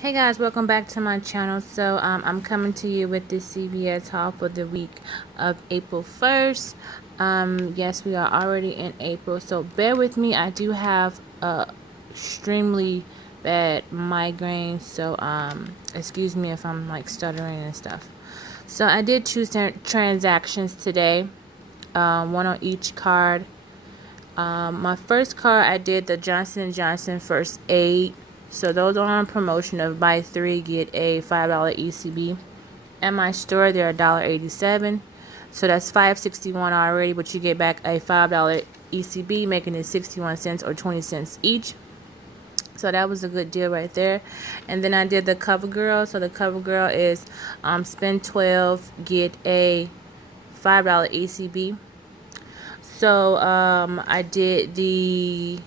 Hey guys, welcome back to my channel. So I'm coming to you with this CVS haul for the week of April 1st. Yes, we are already in April, so bear with me. I do have a extremely bad migraine, so excuse me if I'm like stuttering and stuff. So I did two transactions today, one on each card. My first card, I did the Johnson & Johnson First Aid. So those are on promotion of buy 3, get a $5 ECB. At my store, they're $1.87. So that's $5.61 already, but you get back a $5 ECB, making it 61 cents or 20 cents each. So that was a good deal right there. And then I did the CoverGirl. So the CoverGirl is spend 12, get a $5 ECB. So I did the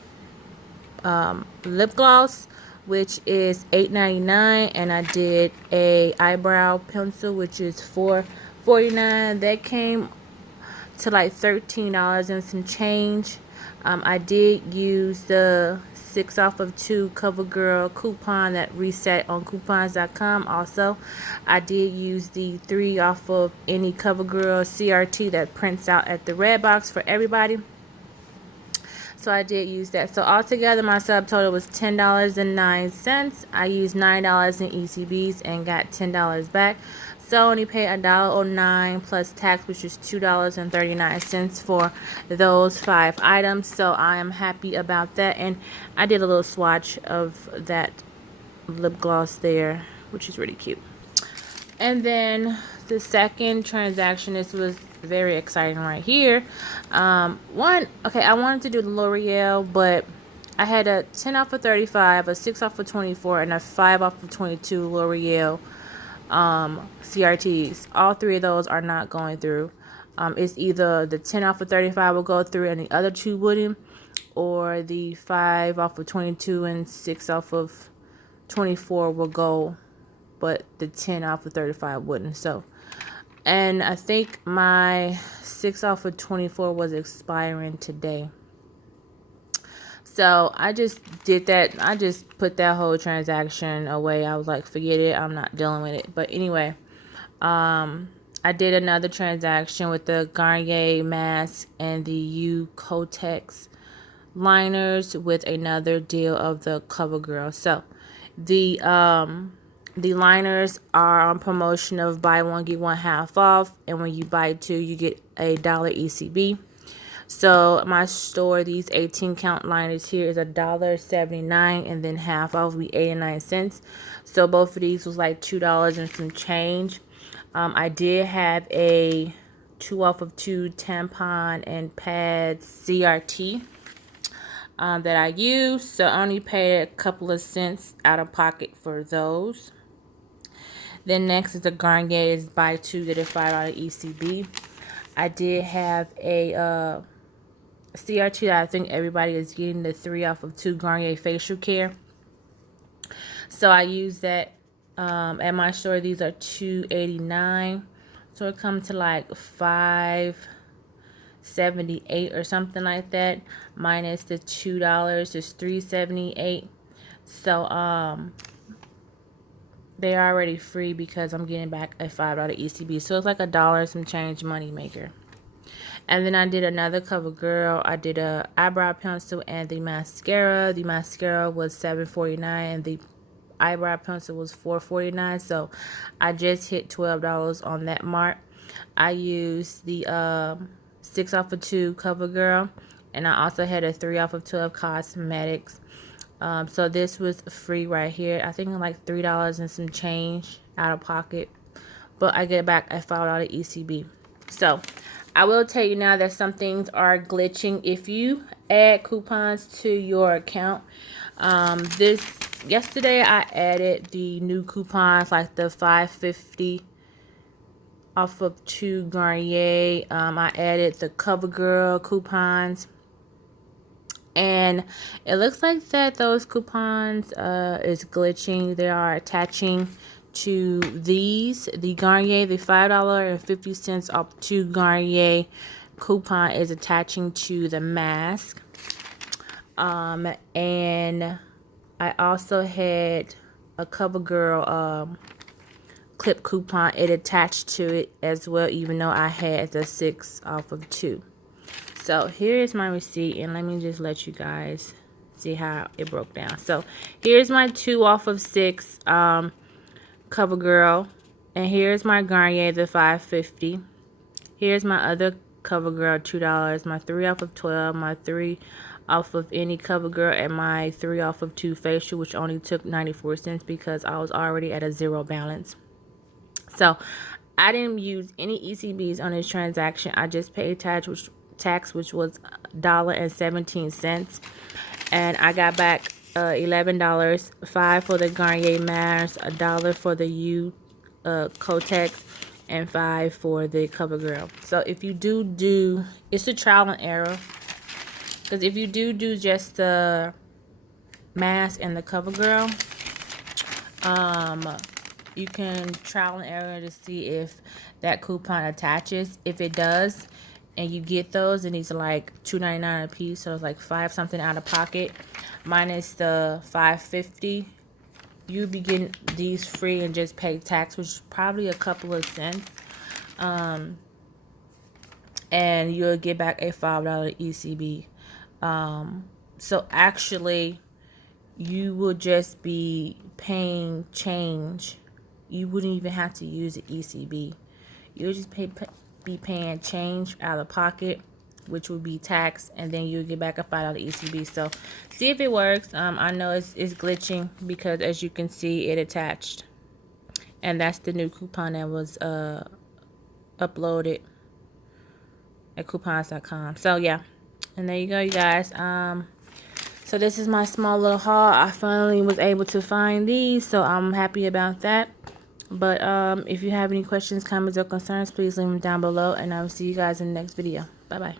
lip gloss, which is $8.99, and I did a eyebrow pencil, which is $4.49. That came to like $13 and some change. I did use the 6 off of 2 CoverGirl coupon that reset on coupons.com. Also, I did use the 3 off of any CoverGirl CRT that prints out at the red box for everybody. So I did use that. So altogether, my subtotal was $10.09. I used $9 in ECBs and got $10 back. So I only paid $1.09 plus tax, which is $2.39 for those 5 items. So I am happy about that. And I did a little swatch of that lip gloss there, which is really cute. And then the second transaction, this was very exciting right here. I wanted to do the L'Oreal, but I had a 10 off of 35, a 6 off of 24, and a 5 off of 22 L'Oreal CRTs. All 3 of those are not going through. It's either the 10 off of 35 will go through and the other 2 wouldn't, or the 5 off of 22 and 6 off of 24 will go, but the 10 off of 35 wouldn't. So, and I think my 6 off of 24 was expiring today. So I just did that. I just put that whole transaction away. I was like, forget it. I'm not dealing with it. But anyway, I did another transaction with the Garnier mask and the U Kotex liners with another deal of the CoverGirl. So the liners are on promotion of buy 1 get 1 half off, and when you buy 2 you get a $1 ECB. So my store, these 18 count liners here is $1.79, and then half off will be 89 cents. So both of these was like $2 and some change. I did have a 2 off of 2 tampon and pads CRT that I used, so I only paid a couple of cents out of pocket for those. Then next is the Garnier's buy 2 get a $5 ECB. I did have a CRT that I think everybody is getting, the 3 off of 2 Garnier facial care. So I used that at my store. These are $2.89, so it comes to like $5.78 or something like that, minus the $2 is $3.78. So they're already free because I'm getting back a $5 ECB. So it's like $1 some change money maker. And then I did another CoverGirl. I did a eyebrow pencil and the mascara. The mascara was $7.49 and the eyebrow pencil was $4.49. So I just hit $12 on that mark. I used the 6 off of 2 CoverGirl, and I also had a 3 off of 12 cosmetics. So this was free right here. I think like $3 and some change out of pocket, but I get back a $5 ECB. So I will tell you now that some things are glitching if you add coupons to your account. Yesterday I added the new coupons, like the $5.50 off of 2 Garnier. I added the CoverGirl coupons, and it looks like that those coupons is glitching. They are attaching to these. The Garnier, the $5.50 off 2 Garnier coupon is attaching to the mask. And I also had a CoverGirl clip coupon. It attached to it as well, even though I had the 6 off of 2. So here's my receipt, and let me just let you guys see how it broke down. So here's my 2 off of 6 CoverGirl, and here's my Garnier, the $5.50. Here's my other CoverGirl, $2. My 3 off of 12. My 3 off of any CoverGirl, and my 3 off of 2 facial, which only took 94 cents because I was already at a 0 balance. So I didn't use any ECBs on this transaction. I just paid tax, which was $1.17, and I got back $11, $5 for the Garnier mask, $1 for the U Kotex, and $5 for the CoverGirl. So if you do it's a trial and error, because if you do just the mask and the CoverGirl, you can trial and error to see if that coupon attaches. If it does, and you get those, and these are like $2.99 a piece, so it's like 5 something out of pocket minus the $5.50. You'll be getting these free and just pay tax, which is probably a couple of cents. And you'll get back a $5 ECB. So actually, you will just be paying change. You wouldn't even have to use the ECB. You'll just be paying change out of pocket, which would be tax, and then you'll get back a $5 ECB. So see if it works. I know it's glitching because, as you can see, it attached, and that's the new coupon that was uploaded at coupons.com. So yeah, and there you go, you guys. So this is my small little haul. I finally was able to find these, so I'm happy about that. But if you have any questions, comments, or concerns, please leave them down below, and I will see you guys in the next video. Bye bye.